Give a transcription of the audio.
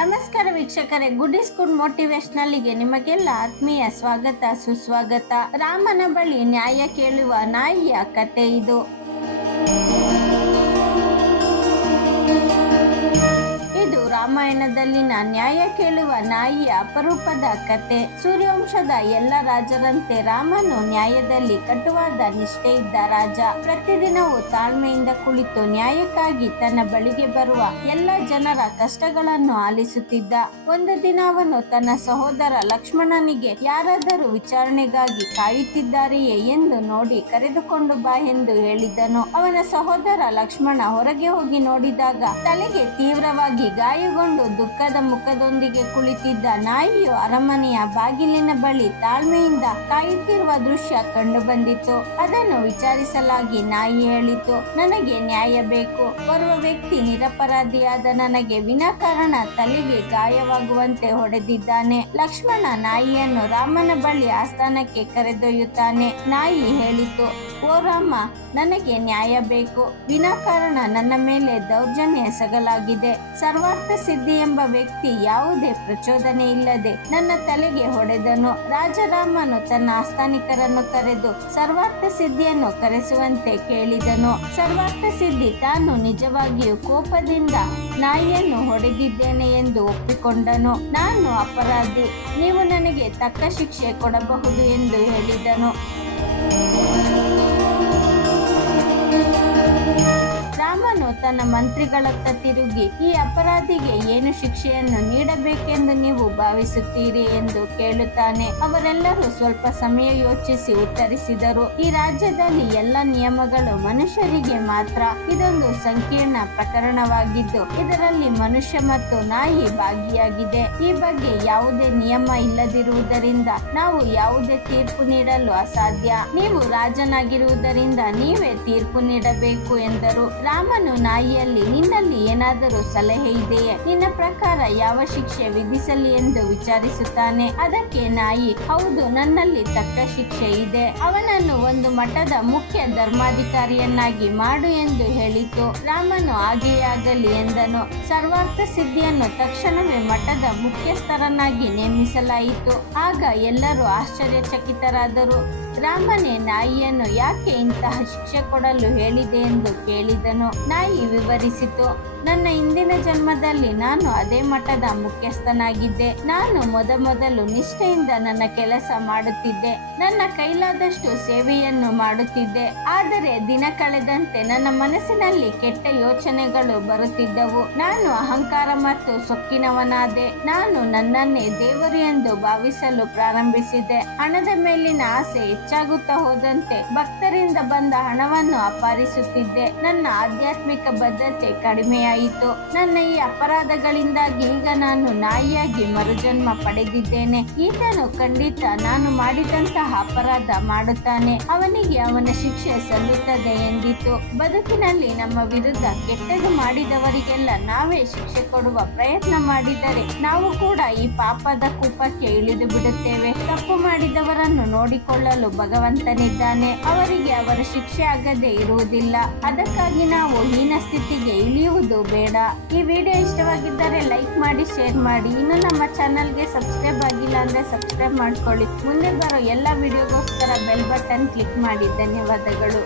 ನಮಸ್ಕಾರ ವೀಕ್ಷಕರೇ, good is good ಮೋಟಿವೇಶನಲ್ಗೆ ನಿಮಗೆಲ್ಲ ಆತ್ಮೀಯ ಸ್ವಾಗತ ಸುಸ್ವಾಗತ. ರಾಮನ ಬಳಿ ನ್ಯಾಯ ಕೇಳುವ ನಾಯಿಯ ಕತೆ ಇದು. ಇದು ರಾಮಾಯಣದಲ್ಲಿನ ನ್ಯಾಯ ಕೇಳುವ ನಾಯಿಯ ಅಪರೂಪದ ಕತೆ. ಸೂರ್ಯವಂಶದ ಎಲ್ಲ ರಾಜರಂತೆ ರಾಮನು ನ್ಯಾಯದಲ್ಲಿ ಕಟುವಾದ ನಿಷ್ಠೆ ಇದ್ದ ರಾಜ. ಪ್ರತಿದಿನವೂ ತಾಳ್ಮೆಯಿಂದ ಕುಳಿತು ನ್ಯಾಯಕ್ಕಾಗಿ ತನ್ನ ಬಳಿಗೆ ಬರುವ ಎಲ್ಲ ಜನರ ಕಷ್ಟಗಳನ್ನು ಆಲಿಸುತ್ತಿದ್ದ. ಒಂದು ದಿನ ಅವನು ತನ್ನ ಸಹೋದರ ಲಕ್ಷ್ಮಣನಿಗೆ ಯಾರಾದರೂ ವಿಚಾರಣೆಗಾಗಿ ಕಾಯುತ್ತಿದ್ದಾರೆಯೇ ಎಂದು ನೋಡಿ ಕರೆದುಕೊಂಡು ಬಾ ಎಂದು ಹೇಳಿದನು. ಅವನ ಸಹೋದರ ಲಕ್ಷ್ಮಣ ಹೊರಗೆ ಹೋಗಿ ನೋಡಿದಾಗ ತಲೆಗೆ ತೀವ್ರವಾಗಿ ಗಾಯಗೊಂಡು ದುಃಖದ ಮುಖದೊಂದಿಗೆ ಕುಳಿತಿದ್ದ ನಾಯಿಯು ಅರಮನೆಯ ಬಾಗಿಲಿನ ಬಳಿ ತಾಳ್ಮೆಯಿಂದ ಕಾಯುತ್ತಿರುವ ದೃಶ್ಯ ಕಂಡು ಬಂದಿತ್ತು. ಅದನ್ನು ವಿಚಾರಿಸಲಾಗಿ ನಾಯಿ ಹೇಳಿತು, ನನಗೆ ನ್ಯಾಯ ಬೇಕು. ಬರುವ ವ್ಯಕ್ತಿ ನಿರಪರಾಧಿಯಾದ ನನಗೆ ವಿನಾಕಾರಣ ತಲೆಗೆ ಗಾಯವಾಗುವಂತೆ ಹೊಡೆದಿದ್ದಾನೆ. ಲಕ್ಷ್ಮಣ ನಾಯಿಯನ್ನು ರಾಮನ ಬಳಿ ಆಸ್ಥಾನಕ್ಕೆ ಕರೆದೊಯ್ಯುತ್ತಾನೆ. ನಾಯಿ ಹೇಳಿತು, ಓ ರಾಮ, ನನಗೆ ನ್ಯಾಯ ಬೇಕು. ವಿನಾಕಾರಣ ನನ್ನ ಮೇಲೆ ದೌರ್ಜನ್ಯ ಎಸಗಲಾಗಿದೆ. ಸರ್ವಾರ್ಥ ಸಿದ್ಧಿ ಎಂಬ ವ್ಯಕ್ತಿ ಯಾವುದೇ ಪ್ರಚೋದನೆ ಇಲ್ಲದೆ ನನ್ನ ತಲೆಗೆ ಹೊಡೆದನು. ರಾಜರಾಮನು ತನ್ನ ಆಸ್ಥಾನಿಕರನ್ನು ಕರೆದು ಸರ್ವಾರ್ಥ ಸಿದ್ಧಿಯನ್ನು ಕರೆಸುವಂತೆ ಕೇಳಿದನು. ಸರ್ವಾರ್ಥ ಸಿದ್ಧಿ ತಾನು ನಿಜವಾಗಿಯೂ ಕೋಪದಿಂದ ನಾಯಿಯನ್ನು ಹೊಡೆದಿದ್ದೇನೆ ಎಂದು ಒಪ್ಪಿಕೊಂಡನು. ನಾನು ಅಪರಾಧಿ, ನೀವು ನನಗೆ ತಕ್ಕ ಶಿಕ್ಷೆ ಕೊಡಬಹುದು ಎಂದು ಹೇಳಿದನು. ರಾಮನು ತನ್ನ ಮಂತ್ರಿಗಳತ್ತ ತಿರುಗಿ, ಈ ಅಪರಾಧಿಗೆ ಏನು ಶಿಕ್ಷೆಯನ್ನು ನೀಡಬೇಕೆಂದು ನೀವು ಭಾವಿಸುತ್ತೀರಿ ಎಂದು ಕೇಳುತ್ತಾನೆ. ಅವರೆಲ್ಲರೂ ಸ್ವಲ್ಪ ಸಮಯ ಯೋಚಿಸಿ ಉತ್ತರಿಸಿದರು, ಈ ರಾಜ್ಯದಲ್ಲಿ ಎಲ್ಲ ನಿಯಮಗಳು ಮನುಷ್ಯರಿಗೆ ಮಾತ್ರ. ಇದೊಂದು ಸಂಕೀರ್ಣ ಪ್ರಕರಣವಾಗಿದ್ದು ಇದರಲ್ಲಿ ಮನುಷ್ಯ ಮತ್ತು ನಾಯಿ ಭಾಗಿಯಾಗಿದೆ. ಈ ಬಗ್ಗೆ ಯಾವುದೇ ನಿಯಮ ಇಲ್ಲದಿರುವುದರಿಂದ ನಾವು ಯಾವುದೇ ತೀರ್ಪು ನೀಡಲು ಅಸಾಧ್ಯ. ನೀವು ರಾಜನಾಗಿರುವುದರಿಂದ ನೀವೇ ತೀರ್ಪು ನೀಡಬೇಕು ಎಂದರು. ರಾಮನು ನಾಯಿಯಲ್ಲಿ, ನಿನ್ನಲ್ಲಿ ಏನಾದರೂ ಸಲಹೆ ಇದೆಯೇ? ನಿನ್ನ ಪ್ರಕಾರ ಯಾವ ಶಿಕ್ಷೆ ವಿಧಿಸಲಿ ಎಂದು ವಿಚಾರಿಸುತ್ತಾನೆ. ಅದಕ್ಕೆ ನಾಯಿ, ಹೌದು, ನನ್ನಲ್ಲಿ ತಕ್ಕ ಶಿಕ್ಷೆ ಇದೆ. ಅವನನ್ನು ಒಂದು ಮಠದ ಮುಖ್ಯ ಧರ್ಮಾಧಿಕಾರಿಯನ್ನಾಗಿ ಮಾಡು ಎಂದು ಹೇಳಿತು. ರಾಮನು ಹಾಗೆಯೇ ಆಗಲಿ ಎಂದನು. ಸರ್ವಾರ್ಥ ಸಿದ್ಧಿಯನ್ನು ತಕ್ಷಣವೇ ಮಠದ ಮುಖ್ಯಸ್ಥರನ್ನಾಗಿ ನೇಮಿಸಲಾಯಿತು. ಆಗ ಎಲ್ಲರೂ ಆಶ್ಚರ್ಯಚಕಿತರಾದರು. ರಾಮನೇ ನಾಯಿಯನ್ನು ಯಾಕೆ ಇಂತಹ ಶಿಕ್ಷೆ ಕೊಡಲು ಹೇಳಿದೆ ಎಂದು ಕೇಳಿದನು. ನಾಯಿ ವಿವರಿಸಿತು, ನನ್ನ ಹಿಂದಿನ ಜನ್ಮದಲ್ಲಿ ನಾನು ಅದೇ ಮಠದ ಮುಖ್ಯಸ್ಥನಾಗಿದ್ದೆ. ನಾನು ಮೊದಲು ನಿಷ್ಠೆಯಿಂದ ನನ್ನ ಕೆಲಸ ಮಾಡುತ್ತಿದ್ದೆ. ನನ್ನ ಕೈಲಾದಷ್ಟು ಸೇವೆಯನ್ನು ಮಾಡುತ್ತಿದ್ದೆ. ಆದರೆ ದಿನ ಕಳೆದಂತೆ ನನ್ನ ಮನಸ್ಸಿನಲ್ಲಿ ಕೆಟ್ಟ ಯೋಚನೆಗಳು ಬರುತ್ತಿದ್ದವು. ನಾನು ಅಹಂಕಾರ ಮತ್ತು ಸೊಕ್ಕಿನವನಾದೆ. ನಾನು ನನ್ನನ್ನೇ ದೇವರು ಎಂದು ಭಾವಿಸಲು ಪ್ರಾರಂಭಿಸಿದೆ. ಹಣದ ಮೇಲಿನ ಆಸೆ ಹೆಚ್ಚಾಗುತ್ತಾ ಹೋದಂತೆ ಭಕ್ತರಿಂದ ಬಂದ ಹಣವನ್ನು ಅಪಹರಿಸುತ್ತಿದ್ದೆ. ನನ್ನ ಆಧ್ಯಾತ್ಮಿಕ ಬದ್ಧತೆ ಕಡಿಮೆಯಾಯಿತು. ನನ್ನ ಈ ಅಪರಾಧಗಳಿಂದಾಗಿ ಈಗ ನಾನು ನಾಯಿಯಾಗಿ ಮರುಜನ್ಮ ಪಡೆದಿದ್ದೇನೆ. ಈತನು ಖಂಡಿತ ನಾನು ಮಾಡಿದಂತಹ ಅಪರಾಧ ಮಾಡುತ್ತಾನೆ. ಅವನಿಗೆ ಅವನ ಶಿಕ್ಷೆ ಸಲ್ಲುತ್ತದೆ ಎಂದಿತು. ಬದುಕಿನಲ್ಲಿ ನಮ್ಮ ವಿರುದ್ಧ ಕೆಟ್ಟದು ಮಾಡಿದವರಿಗೆಲ್ಲ ನಾವೇ ಶಿಕ್ಷೆ ಕೊಡುವ ಪ್ರಯತ್ನ ಮಾಡಿದರೆ ನಾವು ಕೂಡ ಈ ಪಾಪದ ಕೂಪಕ್ಕೆ ಇಳಿದು ಬಿಡುತ್ತೇವೆ. ತಪ್ಪು ಮಾಡಿದವರನ್ನು ನೋಡಿಕೊಳ್ಳಲು ಭಗವಂತನಿದ್ದಾನೆ. ಅವರಿಗೆ ಅವರ ಶಿಕ್ಷೆ ಆಗದೆ ಇರುವುದಿಲ್ಲ. ಅದಕ್ಕಾಗಿ ನಾವು ಹೀನ ಸ್ಥಿತಿಗೆ ಇಳಿಯುವುದು ಬೇಡ. ಈ ವಿಡಿಯೋ ಇಷ್ಟವಾಗಿದ್ದರೆ ಲೈಕ್ ಮಾಡಿ, ಶೇರ್ ಮಾಡಿ. ಇನ್ನು ನಮ್ಮ ಚಾನಲ್ಗೆ ಸಬ್ಸ್ಕ್ರೈಬ್ ಆಗಿಲ್ಲ ಅಂದರೆ ಸಬ್ಸ್ಕ್ರೈಬ್ ಮಾಡ್ಕೊಳ್ಳಿ. ಮುಂದೆ ಬರೋ ಎಲ್ಲ ವಿಡಿಯೋಗೋಸ್ಕರ ಬೆಲ್ ಬಟನ್ ಕ್ಲಿಕ್ ಮಾಡಿ. ಧನ್ಯವಾದಗಳು.